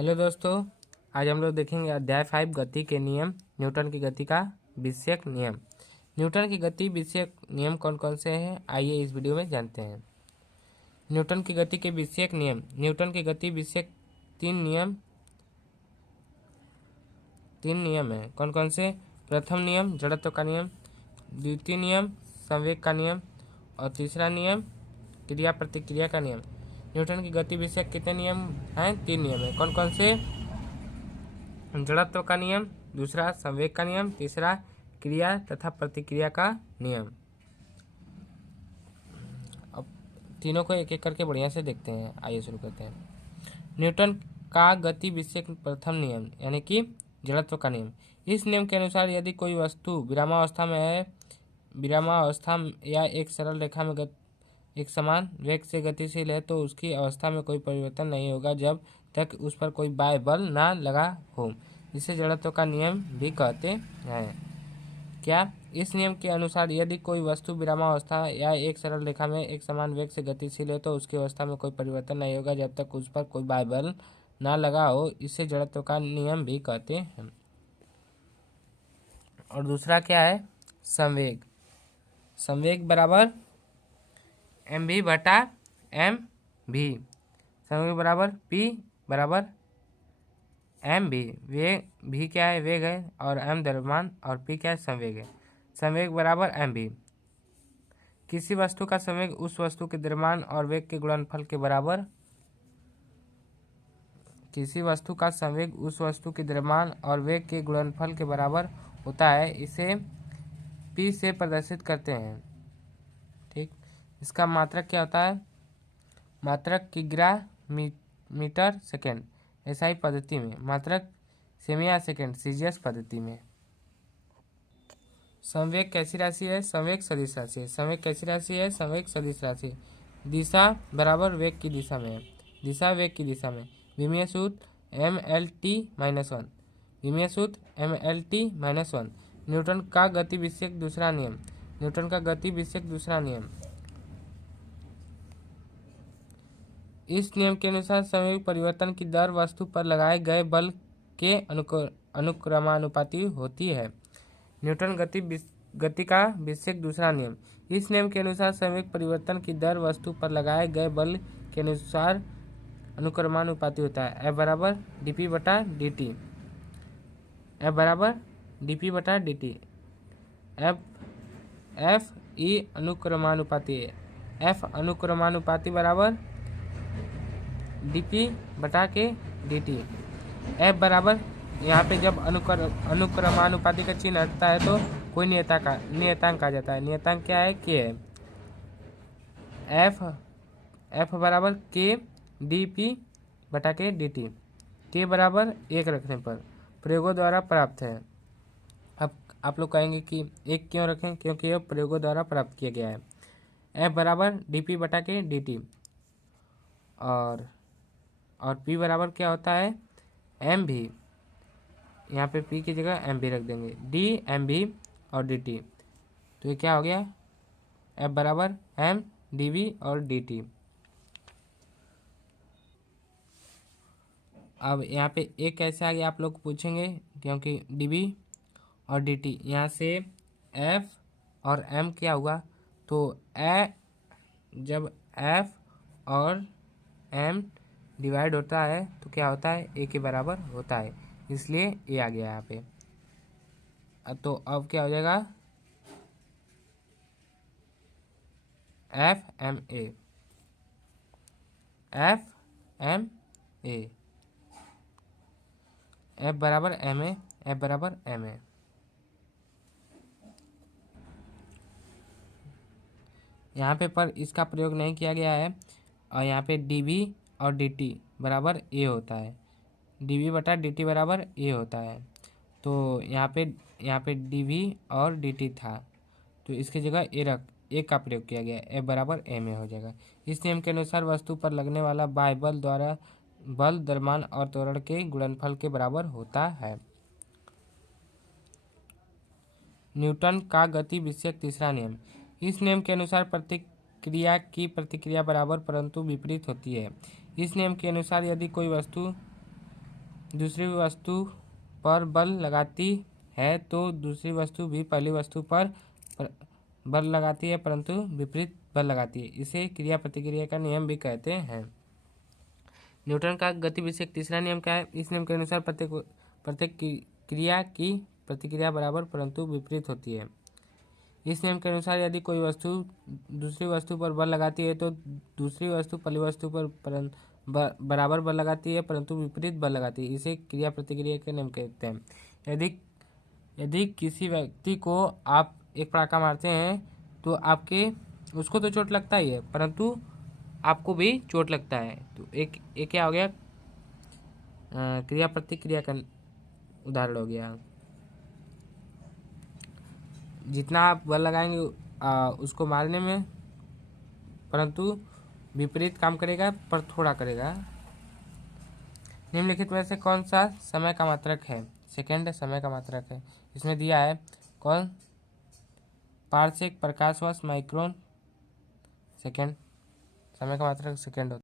Hello दोस्तों, आज हम लोग देखेंगे अध्याय 5 गति के नियम, न्यूटन की गति का विषयक नियम। न्यूटन की गति विषयक नियम कौन कौन से हैं, आइए इस वीडियो में जानते हैं। न्यूटन की गति के विषयक नियम। न्यूटन की गति विषयक तीन नियम हैं। कौन कौन से? प्रथम नियम जड़त्व का नियम, द्वितीय नियम संवेग का नियम और तीसरा नियम क्रिया प्रतिक्रिया का नियम। न्यूटन की गति विषयक कितने नियम हैं? तीन नियम हैं। कौन कौन से? जड़त्व का नियम, दूसरा संवेग का नियम, तीसरा क्रिया तथा प्रतिक्रिया का नियम। अब तीनों को एक एक करके बढ़िया से देखते हैं। आइए शुरू करते हैं। न्यूटन का गति विषयक प्रथम नियम यानी कि जड़त्व का नियम। इस नियम के अनुसार यदि कोई वस्तु विरामावस्था में है, विरामावस्था या एक सरल रेखा में एक समान वेग से गतिशील है, तो उसकी अवस्था में कोई परिवर्तन नहीं होगा जब तक उस पर कोई बाह्य बल ना लगा हो। इसे जड़त्व का नियम भी कहते हैं। क्या? इस नियम के अनुसार यदि कोई वस्तु विरामावस्था या एक सरल रेखा में एक समान वेग से गतिशील है, तो उसकी अवस्था में कोई परिवर्तन नहीं होगा जब तक उस पर कोई बाह्य बल ना लगा हो। इसे जड़त्व का नियम भी कहते हैं। और दूसरा क्या है? संवेग। संवेग बराबर एम भी बटा एम भी। संवेग बराबर पी बराबर एम भी। वेग भी क्या है? वेग है। और एम द्रव्यमान और पी क्या है? संवेग है। संवेग बराबर एम भी। किसी वस्तु का संवेग उस वस्तु के द्रव्यमान और वेग के गुणनफल के बराबर। किसी वस्तु का संवेग उस वस्तु के द्रव्यमान और वेग के गुणनफल के बराबर होता है। इसे पी से प्रदर्शित करते हैं। ठीक, इसका मात्रक क्या होता है? मात्रक किग्रा मीटर सेकेंड एसआई पद्धति में, मात्रक सेमी या सेकेंड सीजीएस पद्धति में। संवेग कैसी राशि है? संवेग सदिश राशि है। संवेग कैसी राशि है? संवेग सदिश राशि। दिशा बराबर वेग की दिशा में है। दिशा वेग की दिशा में। विमीय सूत्र MLT-1। विमीय सूत्र MLT-1। न्यूटन का गति विषयक दूसरा नियम। न्यूटन का गति विषयक दूसरा नियम। इस नियम के अनुसार संवेग परिवर्तन की दर वस्तु पर लगाए गए बल के अनुक्रमानुपाती होती है। न्यूटन गति का विषयक दूसरा नियम। इस नियम के अनुसार संवेग परिवर्तन की दर वस्तु पर लगाए गए बल के अनुसार अनुक्रमानुपाती होता है। F बराबर dp बटा dt। F बराबर dp बटा dt। F ई अनुक्रमानुपाती है। F अनुक्रमानुपाती बराबर dp बटा के dt। F बराबर यहाँ पे जब अनुक्रमानुपाती का चिन्ह हटता है तो कोई नियतांक आ जाता है। नियतांक क्या है? k है। F बराबर k dp बटा के dt। k बराबर 1 रखने पर प्रयोगों द्वारा प्राप्त है। अब आप लोग कहेंगे कि 1 क्यों रखें? क्योंकि यह प्रयोगों द्वारा प्राप्त किया गया है। F बराबर dp बटा के dt और p बराबर क्या होता है? एम भी। यहाँ पे p की जगह एम भी रख देंगे। डी एम भी और डी टी, तो ये क्या हो गया? F बराबर एम डी वी और डी टी। अब यहाँ पे एक कैसे आ गया आप लोग पूछेंगे, क्योंकि डी वी और डी टी यहाँ से F और M क्या हुआ? तो जब F और M डिवाइड होता है तो क्या होता है? A के बराबर होता है, इसलिए A आ गया यहाँ पे। तो अब क्या हो जाएगा? FMA। FMA। F बराबर MA। F बराबर MA। यहाँ पे पर इसका प्रयोग नहीं किया गया है और यहाँ पे dv और dt बराबर a होता है। dv बटा dt बराबर a होता है। तो यहाँ पे dv और dt था, तो इसकी जगह a का प्रयोग किया गया। F बराबर ma हो जाएगा। इस नियम के अनुसार वस्तु पर लगने वाला बाह्य बल द्वारा बल द्रव्यमान और त्वरण के गुणनफल के बराबर होता है। न्यूटन का गति विषयक तीसरा नियम। इस नियम के अनुसार प्रतिक्रिया की प्रतिक्रिया बराबर परंतु विपरीत होती है। इस नियम के अनुसार यदि कोई वस्तु दूसरी वस्तु पर बल लगाती है तो दूसरी वस्तु भी पहली वस्तु पर बल लगाती है परंतु विपरीत बल लगाती है। इसे क्रिया प्रतिक्रिया का नियम भी कहते हैं। न्यूटन का गति विषय तीसरा नियम क्या है? इस नियम के अनुसार प्रत्येक क्रिया की प्रतिक्रिया बराबर परंतु विपरीत होती है। इस नियम के अनुसार यदि कोई वस्तु दूसरी वस्तु पर बल लगाती है तो दूसरी वस्तु पहली वस्तु पर बराबर बल लगाती है परंतु विपरीत बल लगाती है। इसे क्रिया प्रतिक्रिया के नियम कहते हैं। यदि यदि किसी व्यक्ति को आप एक पटाखा मारते हैं तो उसको तो चोट लगता ही है परंतु आपको भी चोट लगता है। तो एक क्या हो गया? क्रिया प्रतिक्रिया का उदाहरण हो गया। जितना आप बल लगाएंगे उसको मारने में परंतु विपरीत काम करेगा पर थोड़ा करेगा। निम्नलिखित में से कौन सा समय का मात्रक है? सेकंड समय का मात्रक है। इसमें दिया है कौन? पारसेक, प्रकाश वर्ष, माइक्रोन सेकंड। समय का मात्रक सेकंड होता है।